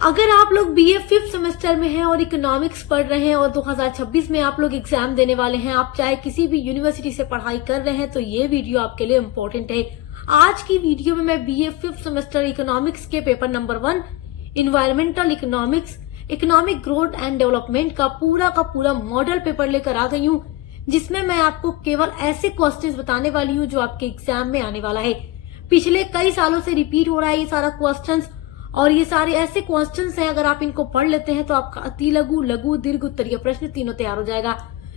अगर आप लोग बीए 5th सेमेस्टर में हैं और इकोनॉमिक्स पढ़ रहे हैं और 2026 में आप लोग एग्जाम देने वाले हैं, आप चाहे किसी भी यूनिवर्सिटी से पढ़ाई कर रहे हैं, तो ये वीडियो आपके लिए इम्पोर्टेंट है। आज की वीडियो में मैं बीए 5th सेमेस्टर इकोनॉमिक्स के paper number 1 environmental economics economic growth and development का पूरा मॉडल पेपर लेकर आ गई हूँ, जिसमें मैं आपको केवल ऐसे क्वेश्चंस बताने वाली हूँ जो आपके एग्जाम में आने वाला है। पिछले कई सालों से रिपीट हो रहा है ये सारा क्वेश्चंस, और ये सारे ऐसे क्वेश्चंस हैं, अगर आप इनको पढ़ लेते हैं तो आपका अति लघु, लघु, दीर्घ, उत्तरीय प्रश्न तीनों तैयार हो जाएगा।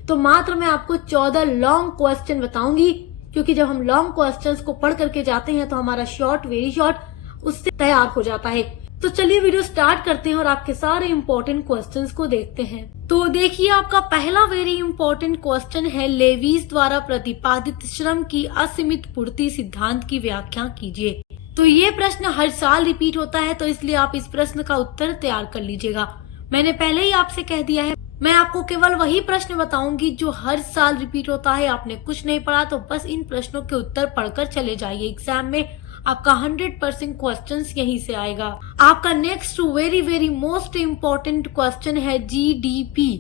तो मात्र मैं आपको 14 लॉन्ग क्वेश्चन बताऊंगी, क्योंकि जब हम लॉन्ग क्वेश्चंस को पढ़ करके जाते हैं तो हमारा शॉर्ट, वेरी शॉर्ट उससे तैयार हो जाता है। तो चलिए वीडियो स्टार्ट करते हैं और आपके सारे इंपॉर्टेंट क्वेश्चंस को देखते हैं। तो देखिए, आपका पहला वेरी इंपॉर्टेंट क्वेश्चन है, लेवीज द्वारा प्रतिपादित श्रम की असीमित पूर्ति सिद्धांत की व्याख्या कीजिए। तो ये प्रश्न हर साल रिपीट होता है, तो इसलिए आप इस प्रश्न का उत्तर तैयार कर लीजिएगा। मैंने पहले ही आपसे कह दिया है, मैं आपको केवल वही प्रश्न बताऊंगी जो हर साल रिपीट होता है। आपने कुछ नहीं पढ़ा तो बस इन प्रश्नों के उत्तर पढ़कर चले जाइए। एग्जाम में आपका 100% क्वेश्चंस यहीं से आएगा। आपका next very most important question है, जीडीपी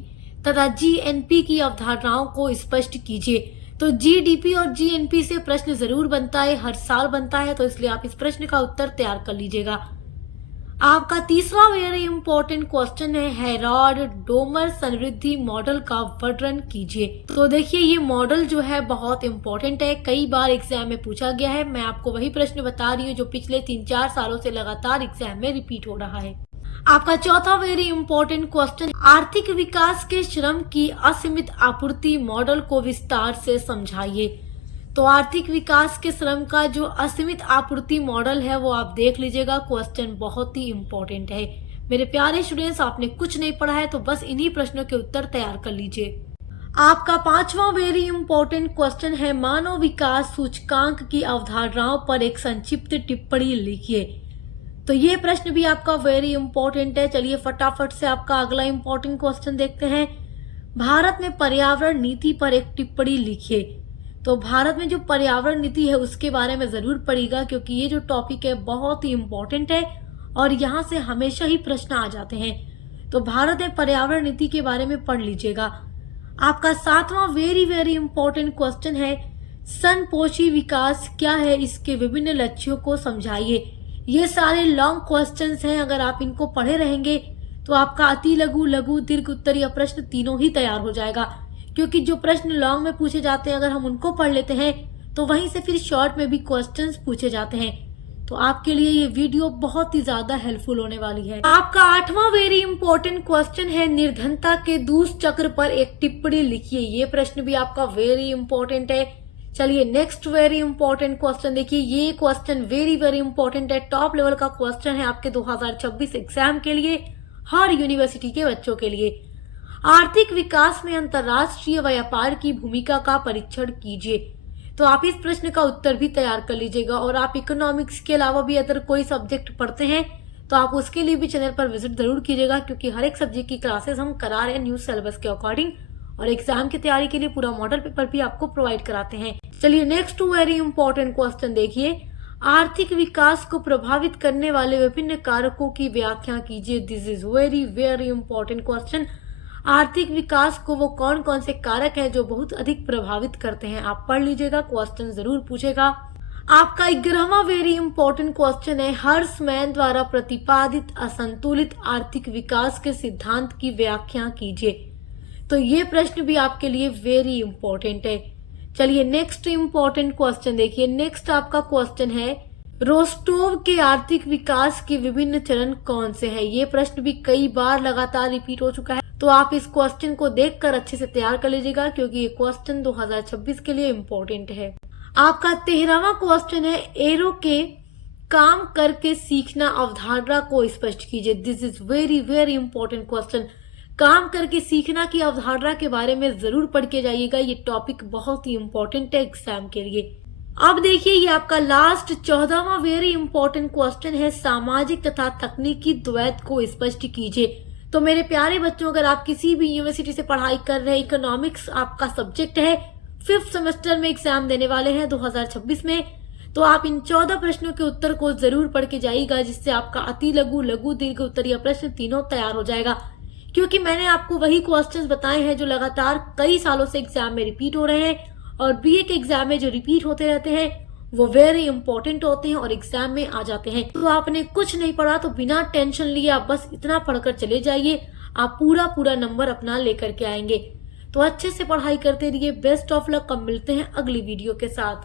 तथा जीएनपी की अवधारणाओं को स्पष्ट कीजिए। तो जीडीपी और जीएनपी से प्रश्न जरूर बनता है, हर साल बनता है, तो इसलिए आप इस प्रश्न का उत्तर तैयार कर लीजिएगा। आपका तीसरा वेरी इंपॉर्टेंट क्वेश्चन है, हेराल्ड डोमर समृद्धि मॉडल का वर्णन कीजिए। तो देखिए, ये मॉडल जो है बहुत इंपॉर्टेंट है, कई बार एग्जाम में पूछा गया है। मैं आपको वही प्रश्न बता रही हूँ जो पिछले 3-4 सालों से लगातार एग्जाम में रिपीट हो रहा है। आपका चौथा वेरी इंपॉर्टेंट क्वेश्चन, आर्थिक विकास के श्रम की असीमित आपूर्ति मॉडल को विस्तार से समझाइए। तो आर्थिक विकास के श्रम का जो असीमित आपूर्ति मॉडल है वो आप देख लीजिएगा। क्वेश्चन बहुत ही इंपॉर्टेंट है। मेरे प्यारे स्टूडेंट्स, आपने कुछ नहीं पढ़ा है तो बस इन्हीं प्रश्नों के उत्तर तैयार कर लीजिए। आपका पांचवा वेरी इंपॉर्टेंट क्वेश्चन है, मानव विकास सूचकांक की अवधारणाओं पर एक संक्षिप्त टिप्पणी लिखिए। तो ये प्रश्न भी आपका वेरी इंपॉर्टेंट है। चलिए फटाफट से आपका अगला इंपॉर्टेंट क्वेश्चन देखते हैं, भारत में पर्यावरण नीति पर एक टिप्पणी लिखिए। तो भारत में जो पर्यावरण नीति है उसके बारे में जरूर पढ़िएगा, क्योंकि ये जो टॉपिक है बहुत ही इंपॉर्टेंट है और यहाँ से हमेशा ही प्रश्न आ जाते हैं। तो भारत में पर्यावरण नीति के बारे में पढ़ लीजिएगा। आपका सातवां वेरी इंपॉर्टेंट क्वेश्चन है, संपोषी विकास क्या है, इसके विभिन्न लक्ष्यों को समझाइए। ये सारे लॉन्ग क्वेश्चंस हैं, अगर आप इनको पढ़े रहेंगे तो आपका अति लघु, लघु, दीर्घ, उत्तरीय प्रश्न तीनों ही तैयार हो जाएगा। क्योंकि जो प्रश्न लॉन्ग में पूछे जाते हैं, अगर हम उनको पढ़ लेते हैं तो वहीं से फिर शॉर्ट में भी क्वेश्चंस पूछे जाते हैं। तो आपके लिए ये वीडियो बहुत ही ज्यादा हेल्पफुल होने वाली है। आपका आठवां वेरी इंपॉर्टेंट क्वेश्चन है, निर्धनता के दूष चक्र पर एक टिप्पणी लिखिए। ये प्रश्न भी आपका वेरी इंपॉर्टेंट है। चलिए नेक्स्ट वेरी इंपॉर्टेंट क्वेश्चन देखिए। ये क्वेश्चन वेरी इंपॉर्टेंट है, टॉप लेवल का क्वेश्चन है आपके 2026 एग्जाम के लिए, हर यूनिवर्सिटी के बच्चों के लिए। आर्थिक विकास में अंतर्राष्ट्रीय व्यापार की भूमिका का परीक्षण कीजिए। तो आप इस प्रश्न का उत्तर भी तैयार कर लीजिएगा। और आप इकोनॉमिक्स के अलावा भी अगर कोई सब्जेक्ट पढ़ते हैं तो आप उसके लिए भी चैनल पर विजिट जरूर कीजिएगा, क्योंकि हर एक सब्जेक्ट की क्लासेस हम करा रहे हैं न्यू सिलेबस के अकॉर्डिंग, और एग्जाम की तैयारी के लिए पूरा मॉडल पेपर भी आपको प्रोवाइड कराते हैं। चलिए नेक्स्ट वेरी इंपॉर्टेंट क्वेश्चन देखिए, आर्थिक विकास को प्रभावित करने वाले विभिन्न कारकों की व्याख्या कीजिए। This is very important question. आर्थिक विकास को वो कौन कौन से कारक हैं जो बहुत अधिक प्रभावित करते हैं, आप पढ़ लीजिएगा, क्वेश्चन जरूर पूछेगा। आपका 11वां वेरी इंपॉर्टेंट क्वेश्चन है, हर्समैन द्वारा प्रतिपादित असंतुलित आर्थिक विकास के सिद्धांत की व्याख्या कीजिए। तो ये प्रश्न भी आपके लिए वेरी इंपॉर्टेंट है। चलिए नेक्स्ट इंपॉर्टेंट क्वेश्चन देखिए। नेक्स्ट आपका क्वेश्चन है, रोस्टोव के आर्थिक विकास के विभिन्न चरण कौन से हैं। ये प्रश्न भी कई बार लगातार रिपीट हो चुका है, तो आप इस क्वेश्चन को देखकर अच्छे से तैयार कर लीजिएगा, क्योंकि ये क्वेश्चन 2026 के लिए इंपॉर्टेंट है। आपका 13वां क्वेश्चन है, एरो के काम करके सीखना अवधारणा को स्पष्ट कीजिए। This is very important question. काम करके सीखना की अवधारणा के बारे में जरूर पढ़ के जाइएगा, ये टॉपिक बहुत ही इंपॉर्टेंट है एग्जाम के लिए। अब देखिए, ये आपका लास्ट 14वां वेरी इंपॉर्टेंट क्वेश्चन है, सामाजिक तथा तकनीकी द्वैत को स्पष्ट कीजिए। तो मेरे प्यारे बच्चों, अगर आप किसी भी यूनिवर्सिटी से पढ़ाई कर रहे हैं, इकोनॉमिक्स आपका सब्जेक्ट है, 5th सेमेस्टर में एग्जाम देने वाले हैं 2026 में, तो आप इन 14 प्रश्नों के उत्तर को जरूर पढ़ के जाइएगा, जिससे आपका अति लघु, लघु, दीर्घ, उत्तरीय प्रश्न तीनों तैयार हो जाएगा। क्योंकि मैंने आपको वही क्वेश्चंस बताए हैं जो लगातार कई सालों से एग्जाम में रिपीट हो रहे हैं, और बीए के एग्जाम में जो रिपीट होते रहते हैं वो वेरी इंपॉर्टेंट होते हैं और एग्जाम में आ जाते हैं। तो आपने कुछ नहीं पढ़ा तो बिना टेंशन लिए आप बस इतना पढ़कर चले जाइए, आप पूरा नंबर अपना लेकर के आएंगे। तो अच्छे से पढ़ाई करते रहिए। Best of luck. अब मिलते हैं अगली वीडियो के साथ।